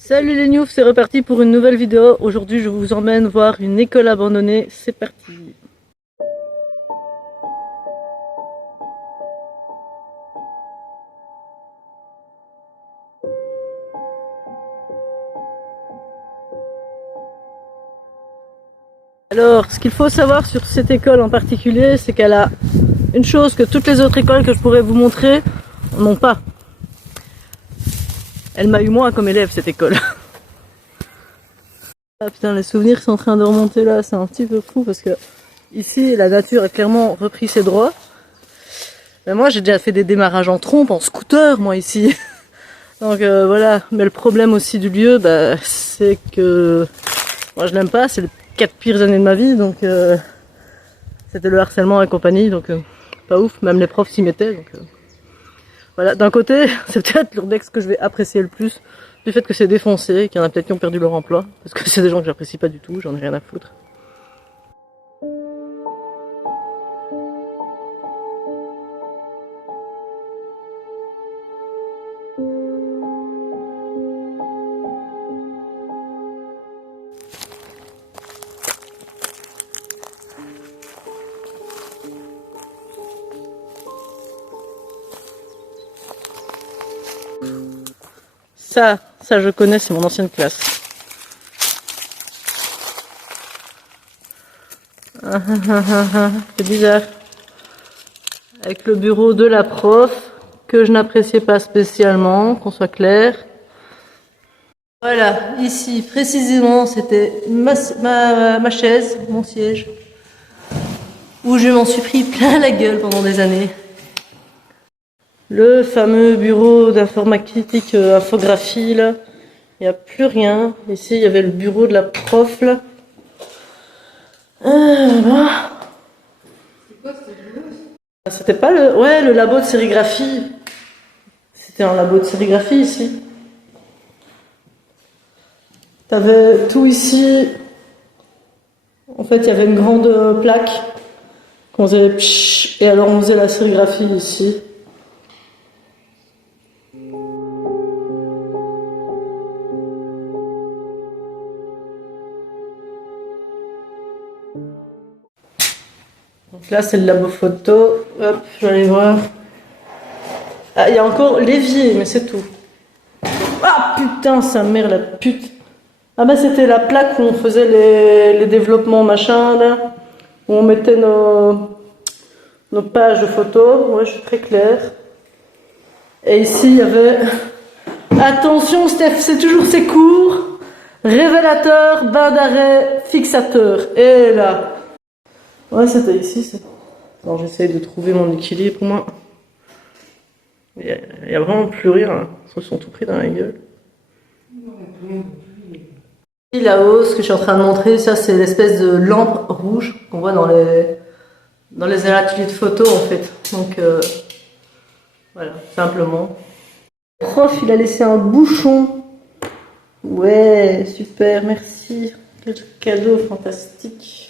Salut les noobs, c'est reparti pour une nouvelle vidéo. Aujourd'hui je vous emmène voir une école abandonnée, c'est parti. Alors, ce qu'il faut savoir sur cette école en particulier, c'est qu'elle a une chose que toutes les autres écoles que je pourrais vous montrer n'ont pas. Elle m'a eu moi comme élève cette école. Ah putain, les souvenirs sont en train de remonter là, c'est un petit peu fou parce que ici la nature a clairement repris ses droits. Mais moi j'ai déjà fait des démarrages en trompe, en scooter moi ici. Donc voilà, mais le problème aussi du lieu, c'est que moi je l'aime pas, c'est les 4 pires années de ma vie, donc c'était le harcèlement et compagnie, donc pas ouf, même les profs s'y mettaient. Donc, voilà, d'un côté, c'est peut-être l'urbex que je vais apprécier le plus, du fait que c'est défoncé, qu'il y en a peut-être qui ont perdu leur emploi, parce que c'est des gens que j'apprécie pas du tout, j'en ai rien à foutre. Ça je connais, c'est mon ancienne classe. C'est bizarre. Avec le bureau de la prof, que je n'appréciais pas spécialement, qu'on soit clair. Voilà, ici précisément, c'était ma chaise, mon siège, où je m'en suis pris plein la gueule pendant des années. Le fameux bureau d'informatique, infographie, là, il n'y a plus rien. Ici, il y avait le bureau de la prof, là. Voilà. C'était pas le... Ouais, le labo de sérigraphie. C'était un labo de sérigraphie, ici. T'avais tout ici. En fait, il y avait une grande plaque qu'on faisait pshh, et alors on faisait la sérigraphie ici. Donc là, c'est le labo photo. Hop, je vais aller voir. Ah, il y a encore l'évier, mais c'est tout. Ah putain, sa mère, la pute. Ah bah c'était la plaque où on faisait les développements machin là, où on mettait nos pages de photos. Ouais, je suis très claire. Et ici, il y avait... Attention Steph, c'est toujours ces cours. Révélateur, barre d'arrêt, fixateur. Et là. Ouais, c'était ici. Alors j'essaye de trouver mon équilibre, moi. Il y a vraiment plus rien, hein. Ils se sont tout pris dans la gueule. Ici, là-haut, ce que je suis en train de montrer, ça c'est l'espèce de lampe rouge qu'on voit dans les ateliers de photo en fait. Donc voilà, simplement. Le prof, il a laissé un bouchon. Ouais, super, merci. Quel cadeau fantastique.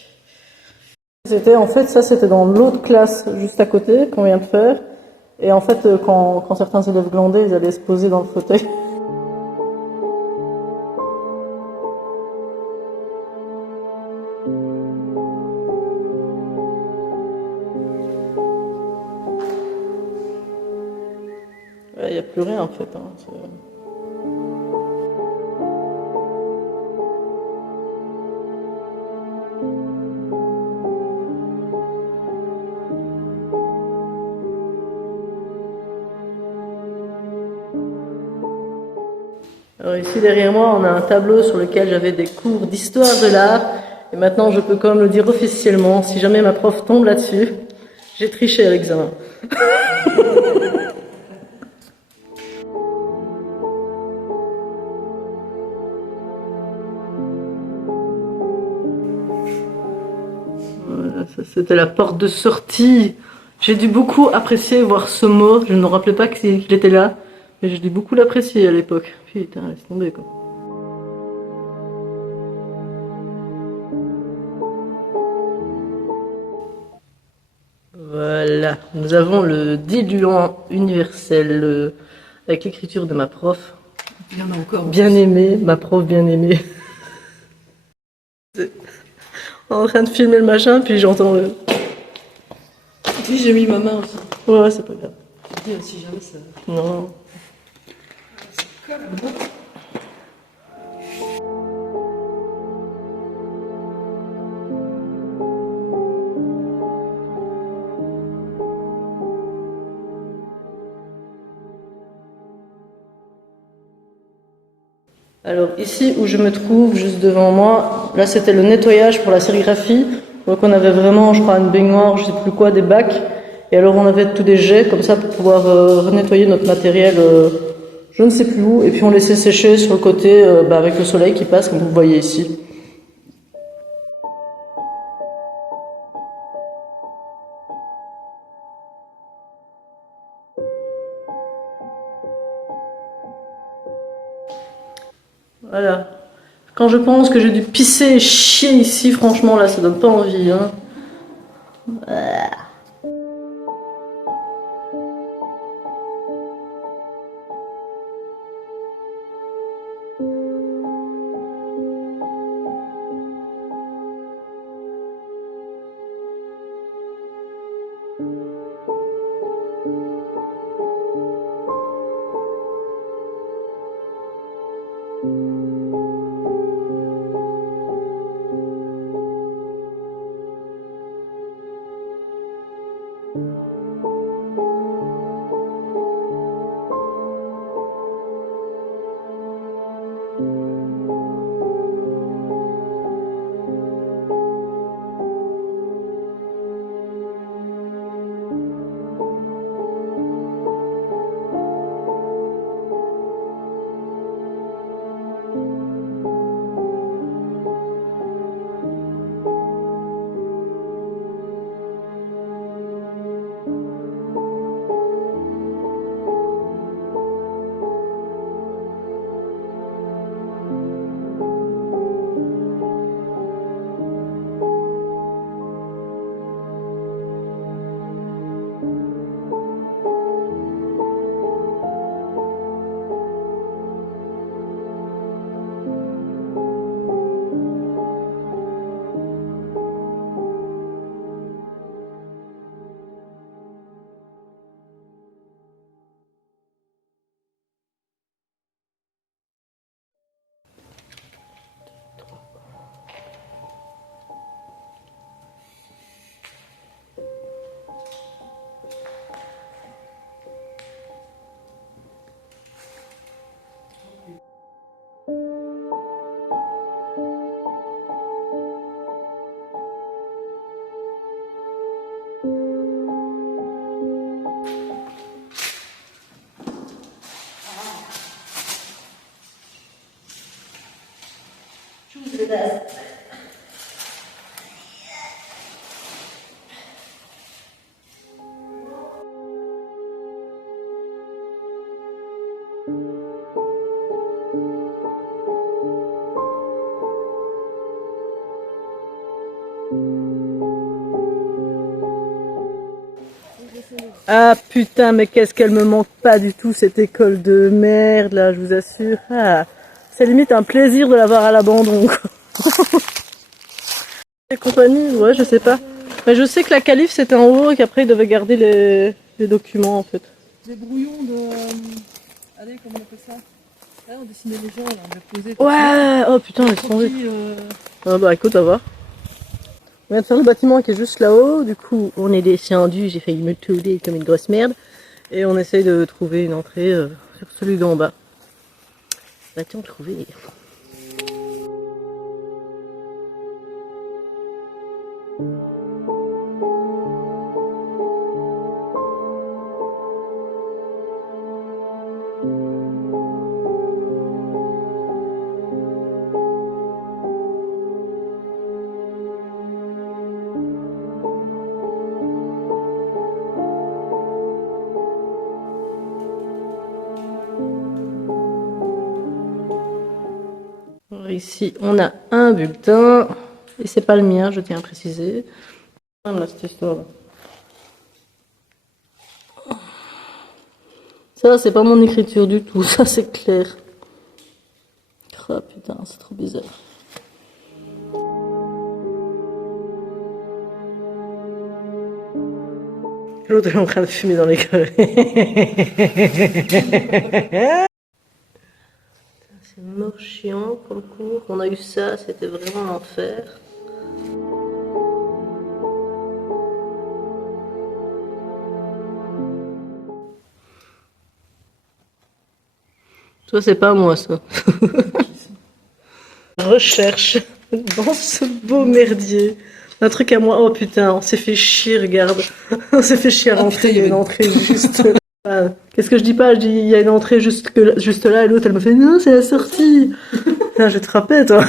C'était en fait, ça c'était dans l'autre classe juste à côté qu'on vient de faire. Et en fait, quand certains élèves glandaient, ils allaient se poser dans le fauteuil. Il n'y a plus rien en fait. Hein. Alors ici derrière moi, on a un tableau sur lequel j'avais des cours d'histoire de l'art. Et maintenant, je peux quand même le dire officiellement, si jamais ma prof tombe là-dessus, j'ai triché à l'examen. Voilà, ça c'était la porte de sortie. J'ai dû beaucoup apprécier voir ce mot. Je ne me rappelais pas qu'il était là. Mais j'ai dû beaucoup l'apprécier à l'époque. Putain, laisse tomber quoi. Voilà, nous avons le diluant universel avec l'écriture de ma prof. Il y en a encore. Bien aimée, ma prof bien aimée. En train de filmer le machin, puis j'entends le... Oui, j'ai mis ma main aussi. Ouais, c'est pas grave. Je dis, si jamais ça. Non. Alors ici où je me trouve, juste devant moi, là c'était le nettoyage pour la sérigraphie. Donc on avait vraiment, je crois, une baignoire, je sais plus quoi, des bacs. Et alors on avait tous des jets comme ça pour pouvoir nettoyer notre matériel, je ne sais plus où. Et puis on laissait sécher sur le côté avec le soleil qui passe, comme vous voyez ici. Voilà. Quand je pense que j'ai dû pisser et chier ici, franchement là ça donne pas envie. Hein. Ah putain, mais qu'est-ce qu'elle me manque pas du tout cette école de merde là, je vous assure. Ah, c'est limite un plaisir de l'avoir à l'abandon. Les compagnies, ouais, je sais pas. Mais je sais que la calife c'était en haut et qu'après ils devaient garder les documents en fait. Des brouillons de. Allez, comment on appelle ça? Là, on dessinait les gens, là, on avait posé. Ouais, oh putain, laisse tomber. Ah bah écoute, à voir. On vient de faire le bâtiment qui est juste là-haut, du coup on est descendu, j'ai failli me touler comme une grosse merde. Et on essaye de trouver une entrée sur celui d'en bas. Va-t-on trouver? Alors ici, on a un bulletin, et c'est pas le mien, je tiens à préciser. Là, cette histoire. Ça, c'est pas mon écriture du tout, ça c'est clair. Ah putain, c'est trop bizarre. L'autre est en train de fumer dans l'école. C'est mort chiant pour le coup. On a eu ça, c'était vraiment l'enfer. Toi, c'est pas moi, ça. Recherche dans ce beau merdier. Un truc à moi. Oh putain, on s'est fait chier, regarde. On s'est fait chier à rentrer. Il y a une entrée juste là. Qu'est-ce que je dis pas? Je dis il y a une entrée juste là et l'autre elle me fait non, c'est la sortie. Putain, je vais te frapper, toi.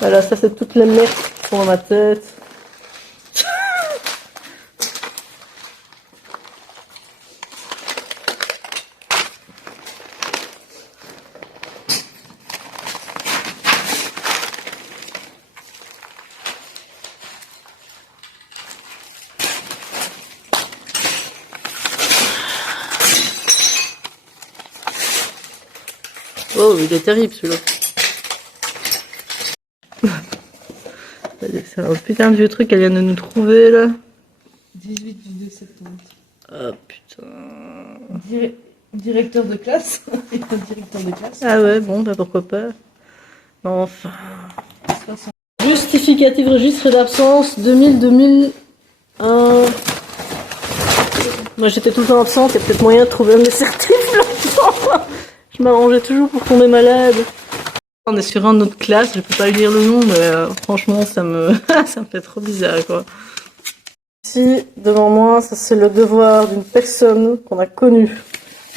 Voilà, ça c'est toutes les merdes qui sont dans ma tête. Oh, il est terrible celui-là. C'est un putain de vieux truc qu'elle vient de nous trouver là. 18 du 2 septembre. Oh putain. Directeur de classe. Directeur de classe. Ah ouais, bon, bah pourquoi pas. Enfin. Justificatif registre d'absence 2000-2001. Moi j'étais tout le temps absente, il y a peut-être moyen de trouver mes certifs là-dedans. Je m'arrangeais toujours pour tomber malade. On est sur un autre classe, je peux pas lui dire le nom, mais franchement ça me fait trop bizarre quoi. Ici, devant moi, ça c'est le devoir d'une personne qu'on a connue.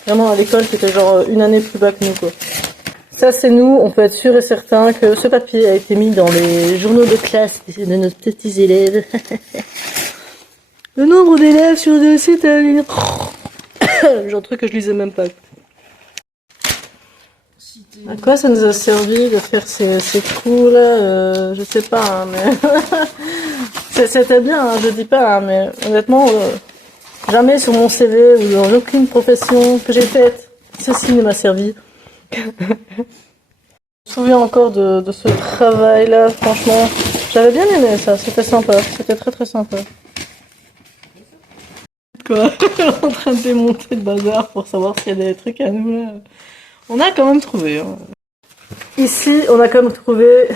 Vraiment à l'école, qui était genre une année plus bas que nous quoi. Ça c'est nous, on peut être sûr et certain que ce papier a été mis dans les journaux de classe de nos petits élèves. Le nombre d'élèves sur le site, le genre de truc que je lisais même pas. À quoi ça nous a servi de faire ces coups là je sais pas, hein, mais c'était bien, hein, je dis pas, hein, mais honnêtement, jamais sur mon CV ou dans aucune profession que j'ai faite, ceci ne m'a servi. Je me souviens encore de ce travail là, franchement, j'avais bien aimé ça, c'était sympa, c'était très très sympa. Quoi? En train de démonter le bazar pour savoir s'il y a des trucs à nous là. On a quand même trouvé. Hein. Ici, on a quand même trouvé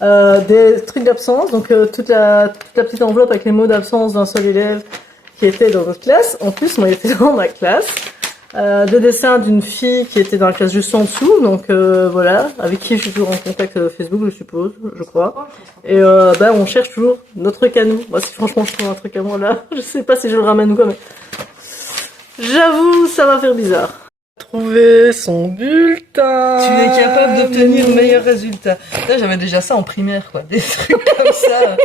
des trucs d'absence. Donc toute la petite enveloppe avec les mots d'absence d'un seul élève qui était dans notre classe. En plus, moi, il était dans ma classe. Des dessins d'une fille qui était dans la classe juste en dessous. Donc voilà, avec qui je suis toujours en contact Facebook, je suppose, je crois. Et on cherche toujours notre truc à nous. Moi, si franchement je trouve un truc à moi là, je sais pas si je le ramène ou quoi, mais j'avoue, ça va faire bizarre. Trouver son bulletin. Tu es capable d'obtenir le meilleur résultat. Là, j'avais déjà ça en primaire, quoi. Des trucs comme ça.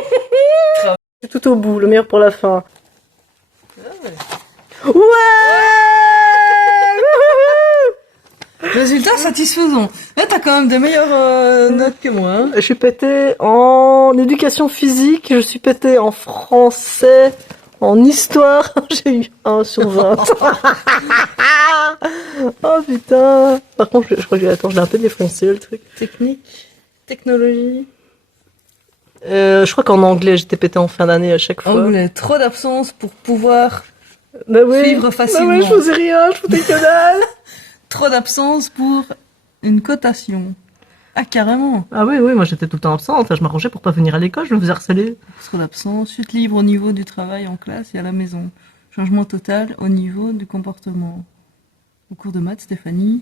C'est tout au bout, le meilleur pour la fin. Ouais, résultat satisfaisant. Là, t'as quand même des meilleures notes que moi. Hein. Je suis pétée en éducation physique, je suis pétée en français, en histoire. J'ai eu 1 sur 20. Oh putain. Par contre, je crois que je l'ai un peu défoncé le truc. Technique, technologie. Je crois qu'en anglais, j'étais pété en fin d'année à chaque fois. Anglais, trop d'absence pour pouvoir oui. suivre facilement. Bah oui, je faisais rien, je foutais que dalle. Trop d'absence pour une cotation. Ah, carrément. Ah oui, moi j'étais tout le temps absente, je m'arrangeais pour pas venir à l'école, je me faisais harceler. Trop d'absence, chute libre au niveau du travail en classe et à la maison. Changement total au niveau du comportement. Au cours de maths, Stéphanie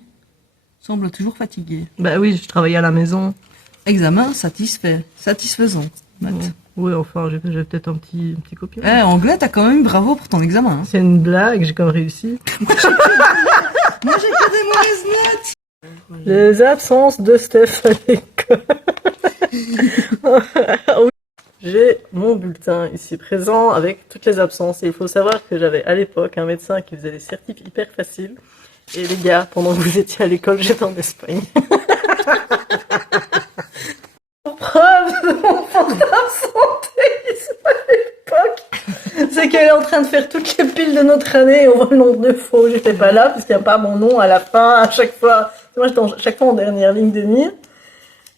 semble toujours fatiguée. Bah oui, je travaillais à la maison. Examen satisfaisant. Maths. Oui, enfin, j'ai peut-être un petit copier. Anglais, t'as quand même bravo pour ton examen. Hein. C'est une blague, j'ai quand même réussi. Moi, j'ai que des mauvaises notes. Les absences de Steph à l'école. J'ai mon bulletin ici présent avec toutes les absences. Et il faut savoir que j'avais à l'époque un médecin qui faisait des certifs hyper faciles. Et les gars, pendant que vous étiez à l'école, j'étais en Espagne. Pour preuve de mon fort d'absentéisme à l'époque, c'est qu'elle est en train de faire toutes les piles de notre année et on voit le nombre de fois où j'étais pas là parce qu'il n'y a pas mon nom à la fin à chaque fois. Moi, j'étais chaque fois en dernière ligne de mire.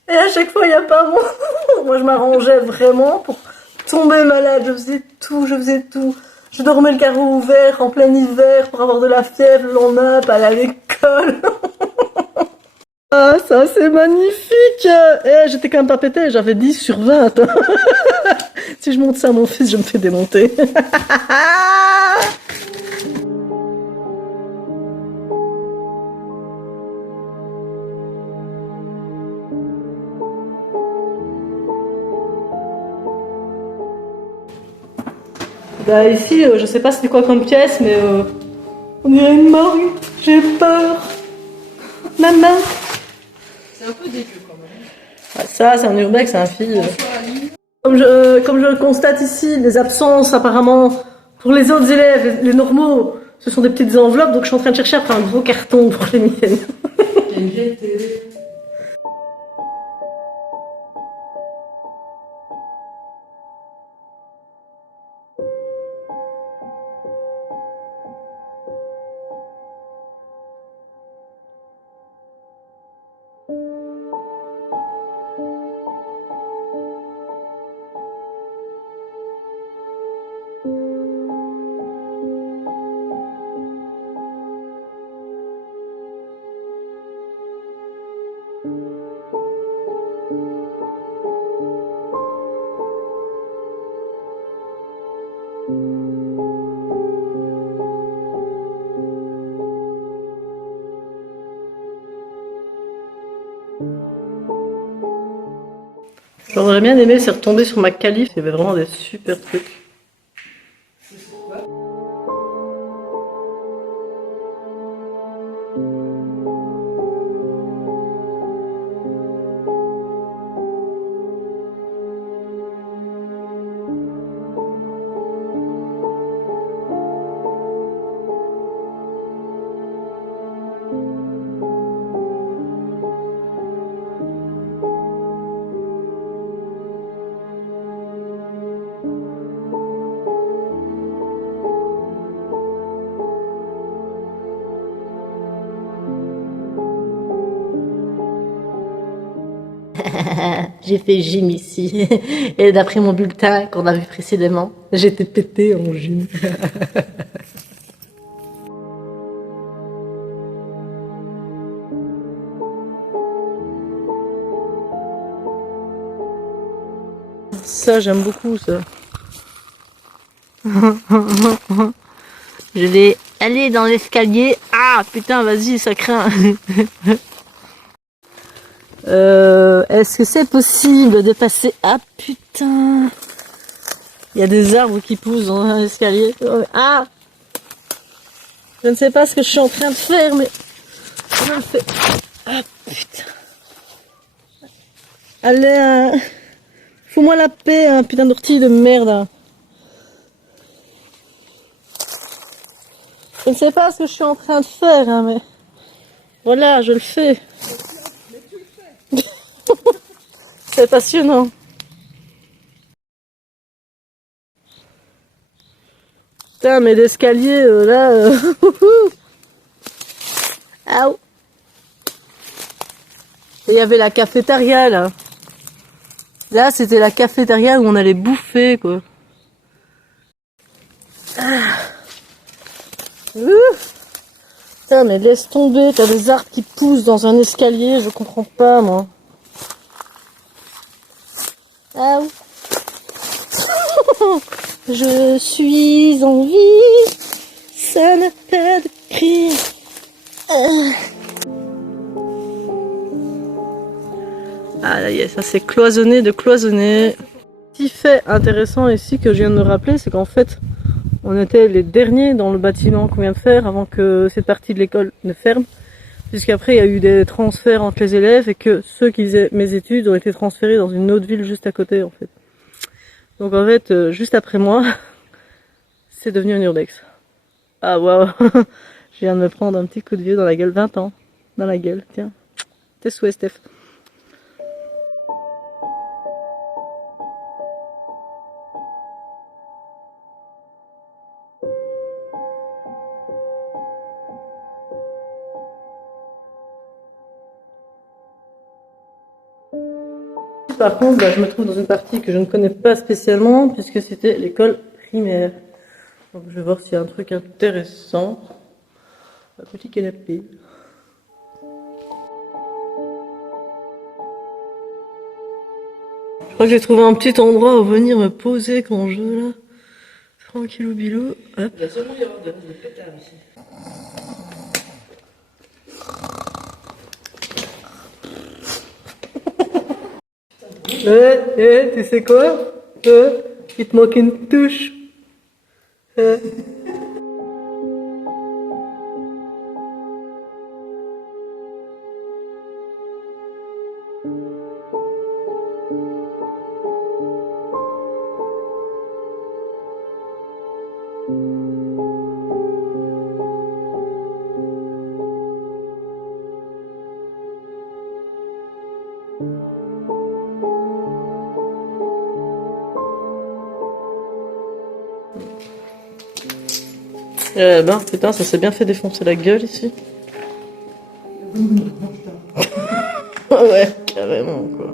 Et à chaque fois, il n'y a pas mon... Moi, je m'arrangeais vraiment pour tomber malade. Je faisais tout, je faisais tout. Je dormais le carreau ouvert en plein hiver pour avoir de la fièvre le lendemain, pas aller à l'école. Ah, ça, c'est magnifique! J'étais quand même pas pétée, j'avais 10 sur 20. Si je montre ça à mon fils, je me fais démonter. Bah ici, je sais pas c'était quoi comme pièce, mais on dirait une morgue. J'ai peur. Maman. C'est un peu dégueu quand même. Ah, ça, c'est un urbex, c'est un fille. Comme je le constate ici, les absences apparemment pour les autres élèves, les normaux, ce sont des petites enveloppes, donc je suis en train de chercher après un gros carton pour les miennes. Il y a une vieille télé. J'aurais bien aimé c'est retomber sur ma calife, il y avait vraiment des super trucs. J'ai fait gym ici. Et d'après mon bulletin qu'on a vu précédemment, j'étais pétée en gym. Ça, j'aime beaucoup ça. Je vais aller dans l'escalier. Ah putain, vas-y, ça craint. Est-ce que c'est possible de passer... Ah putain. Il y a des arbres qui poussent dans un escalier. Ah. Je ne sais pas ce que je suis en train de faire, mais je le fais. Ah putain. Allez, fous-moi la paix, un putain d'ortie de merde. Hein. Je ne sais pas ce que je suis en train de faire, hein, mais voilà, je le fais. C'est passionnant. Putain, mais l'escalier, là... Aouh. Et il y avait la cafétéria, là. Là, c'était la cafétéria où on allait bouffer, quoi. Ah. Putain, mais laisse tomber, t'as des arbres qui poussent dans un escalier, je comprends pas, moi. Ah oui. Je suis en vie, ça n'a pas de prix. Ah là, ça c'est cloisonné de cloisonné. Ce qui fait intéressant ici que je viens de me rappeler, c'est qu'en fait, on était les derniers dans le bâtiment qu'on vient de faire avant que cette partie de l'école ne ferme. Puisqu'après, il y a eu des transferts entre les élèves et que ceux qui faisaient mes études ont été transférés dans une autre ville juste à côté, en fait. Donc en fait, juste après moi, c'est devenu un urbex. Ah waouh. Je viens de me prendre un petit coup de vieux dans la gueule, 20 ans. Dans la gueule, tiens. Tes souhaits, Steph. par contre, bah, je me trouve dans une partie que je ne connais pas spécialement, puisque c'était l'école primaire. Donc je vais voir s'il y a un truc intéressant. Un petit canapé. Je crois que j'ai trouvé un petit endroit où venir me poser quand je veux là. Tranquillou bilou. Hop. Il va seulement y avoir de pétard ici. Tu sais quoi? Il te manque une touche. Ben, putain, ça s'est bien fait défoncer la gueule ici. Ouais, carrément, quoi.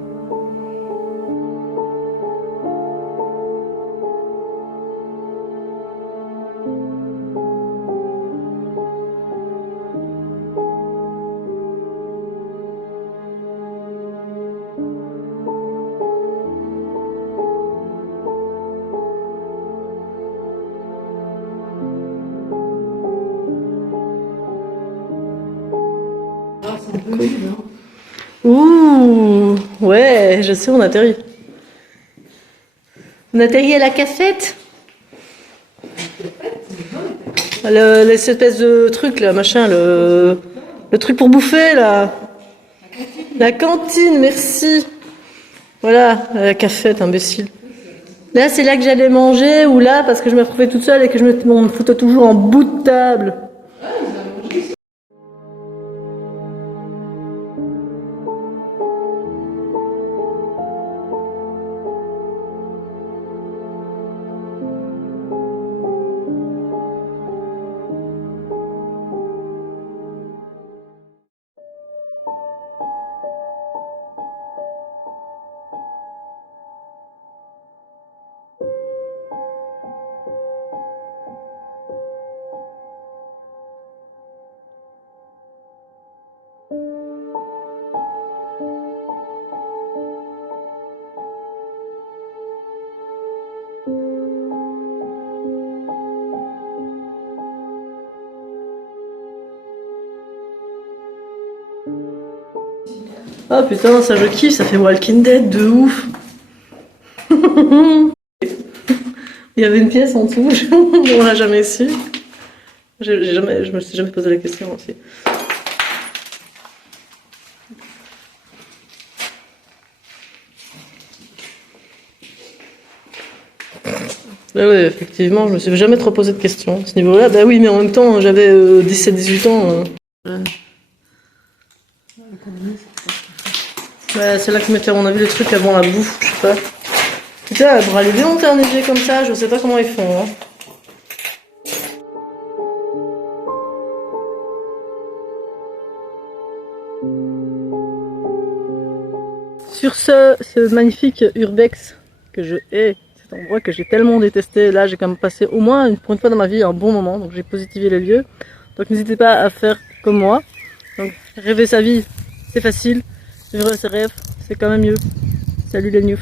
Ouh, ouais, je sais, on atterrit. On atterrit à la cafette. Les espèces de trucs là, machin, le truc pour bouffer là. La cantine, merci. Voilà, la cafette, imbécile. Là, c'est là que j'allais manger, ou là, parce que je me retrouvais toute seule et que on me foutait toujours en bout de table. Ah putain, ça je kiffe, ça fait Walking Dead de ouf. Il y avait une pièce en dessous, on l'a jamais su. Je me suis jamais posé la question aussi. Bah ouais, effectivement, je me suis jamais trop posé de questions à ce niveau-là. Bah oui, mais en même temps, j'avais 17-18 ans. Ouais, c'est là que je mettais, à mon avis, les trucs avant la bouffe, je sais pas. Putain, pour aller démonter neiger comme ça, je sais pas comment ils font. Hein. Sur ce magnifique urbex que je hais, cet endroit que j'ai tellement détesté, là j'ai quand même passé au moins pour une fois dans ma vie un bon moment, donc j'ai positivé les lieux. Donc n'hésitez pas à faire comme moi. Donc rêver sa vie, c'est facile. Vivre ses rêves, c'est quand même mieux. Salut les news.